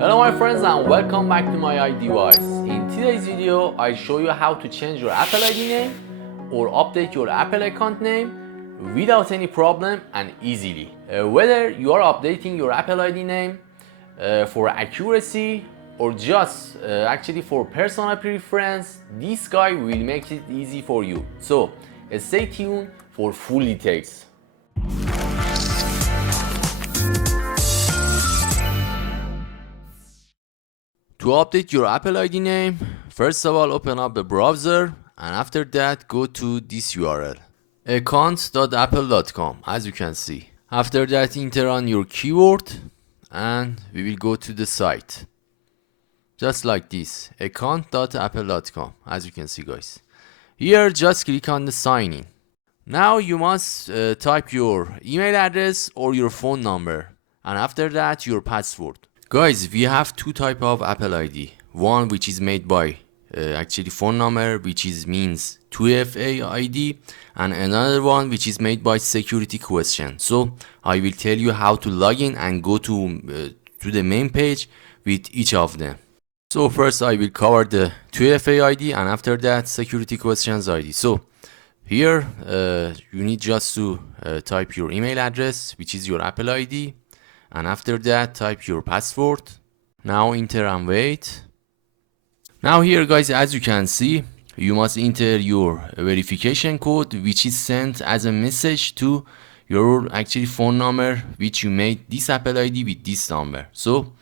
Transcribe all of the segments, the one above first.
Hello my friends and welcome back to my MyiDevice. In today's video, I'll show you how to change your Apple ID name or update your Apple account name without any problem and easily. Whether you are updating your Apple ID name for accuracy or just actually for personal preference, this guy will make it easy for you. So stay tuned for full details. To update your Apple ID name, first of all open up the browser and after that go to this URL account.apple.com as you can see. After that enter on your keyword and we will go to the site. Just like this, account.apple.com as you can see guys. Here just click on the sign in. Now you must type your email address or your phone number and after that your password. Guys, we have two type of Apple ID. One which is made by actually phone number, which is means 2FA ID, and another one which is made by security question. So I will tell you how to log in and go to the main page with each of them. So first I will cover the 2FA ID and after that security questions ID. So here you need just to type your email address, which is your Apple ID. And after that type your password. Now enter and wait. Now here guys, as you can see, you must enter your verification code which is sent as a message to your actually phone number which you made this Apple ID with this number. So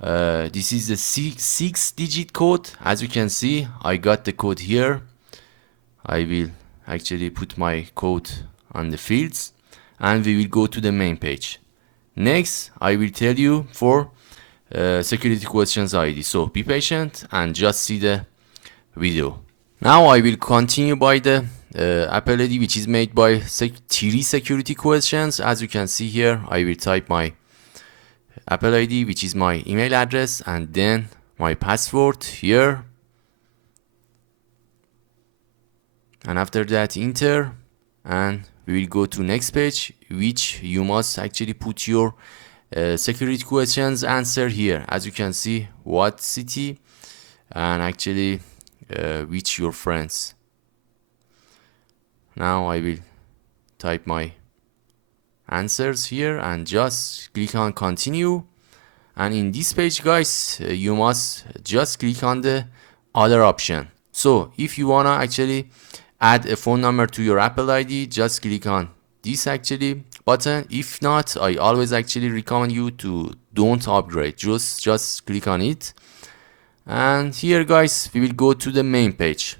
this is the six digit code. As you can see, I got the code here. I will actually put my code on the fields and we will go to the main page. Next, I will tell you for security questions ID. So be patient and just see the video. Now I will continue by the Apple ID which is made by three security questions. As you can see here, I will type my Apple ID which is my email address and then my password here. And after that enter and we will go to next page which you must actually put your security questions answer here. As you can see, what city and actually which your friends. Now I will type my answers here and just click on continue. And in this page guys, you must just click on the other option. So if you wanna actually add a phone number to your Apple ID, just click on this actually button. If not, I always actually recommend you to don't upgrade, just click on it. And here guys, we will go to the main page.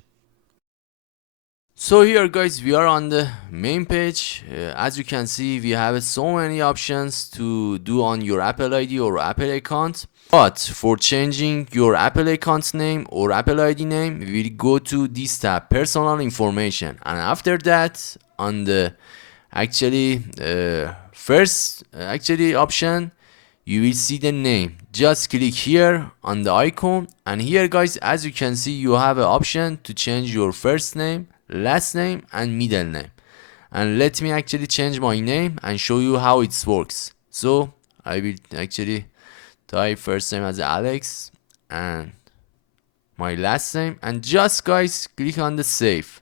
So here guys, we are on the main page. As you can see, we have so many options to do on your Apple ID or Apple account. But for changing your Apple account name or Apple ID name, we will go to this tab, personal information. And after that, on the actually first actually option, you will see the name. Just click here on the icon. And here guys, as you can see, you have an option to change your first name, last name and middle name. And let me actually change my name and show you how it works. So I will actually type first name as Alex and my last name and just guys click on the save.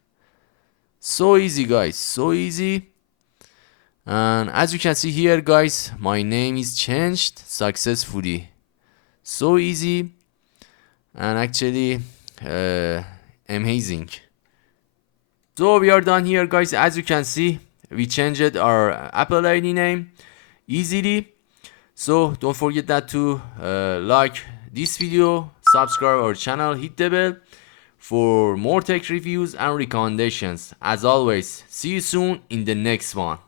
So easy guys, so easy. And as you can see here guys, my name is changed successfully. So easy and actually amazing. So we are done here guys. As you can see, we changed our Apple ID name easily. So don't forget that to like this video, subscribe our channel, hit the bell for more tech reviews and recommendations. As always, see you soon in the next one.